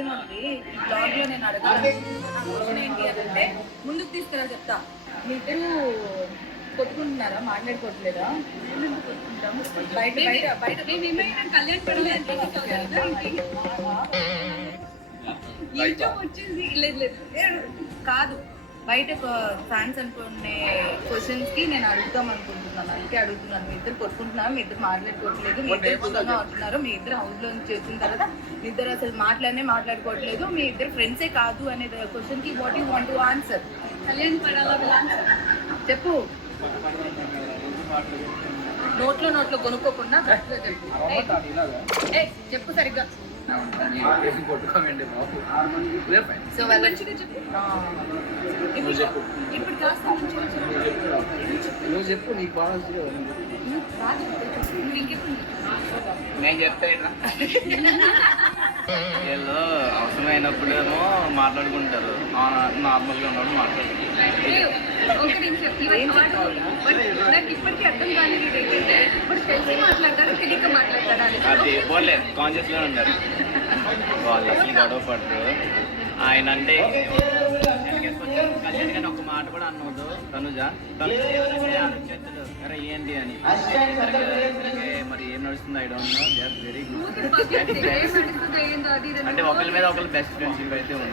Question ఉంది ఈ blog లో నేను అడగాలి. ఆ క్వశ్చన్ ఏంటి అంటే ముందుకు తీసుకురా చెప్తా. మీ ఇద్దరు కొట్టుకుంటున్నారా, మాట్లాడుకోవట్లేదా? బయట బయట బయట కళ్యాణ్ వచ్చింది లేదు కాదు, బయట ఫ్యాన్స్ అనుకునే క్వశ్చన్స్ కి నేను అడుగుతాం అనుకుంటున్నాను, అందుకే అడుగుతున్నాను. మీ ఇద్దరు కొట్టుకుంటున్నారు, మీ ఇద్దరు మాట్లాడుకోవట్లేదు, మీ ఇద్దరు దూరంగా ఉంటున్నారు, మీ ఇద్దరు హౌస్ లో నుంచి వచ్చిన తర్వాత మీ ఇద్దరు అసలు మాట్లాడుకోవట్లేదు, మీ ఇద్దరు ఫ్రెండ్సే కాదు అనే క్వశ్చన్ కి what you want to answer? Kalyan పడాలా చెప్పు. నోట్లో కొనుక్కోకుండా చెప్పు సరిగ్గా. సో ఇప్పుడు నువ్వు చెప్పు, నీకు బాగా నేను చెప్తా. వీళ్ళు అవసరమైనప్పుడేమో మాట్లాడుకుంటారు, నార్మల్గా ఉన్నప్పుడు మాట్లాడుకుంటారు. నాకు ఇప్పటికీ అర్థం కాలేదు ఏంటంటే ఇప్పుడు తెలిసి మాట్లాడతారు, తెలియక మాట్లాడతారా? అది పోలేదు, కాన్షియస్ లో ఉంటారు వాళ్ళు, అసలు గొడవ పడరు. ఆయన అంటే కళ్యాణ్ కానీ ఒక మాట కూడా అన్నవద్దు తనుజ ఆలోచించదు అరే ఏంటి అని. మరి ఏం నడుస్తుంది I don't know, they are very good. అంటే ఒకరి మీద ఒకరు బెస్ట్ ఫ్రెండ్షిప్ అయితే ఉంది.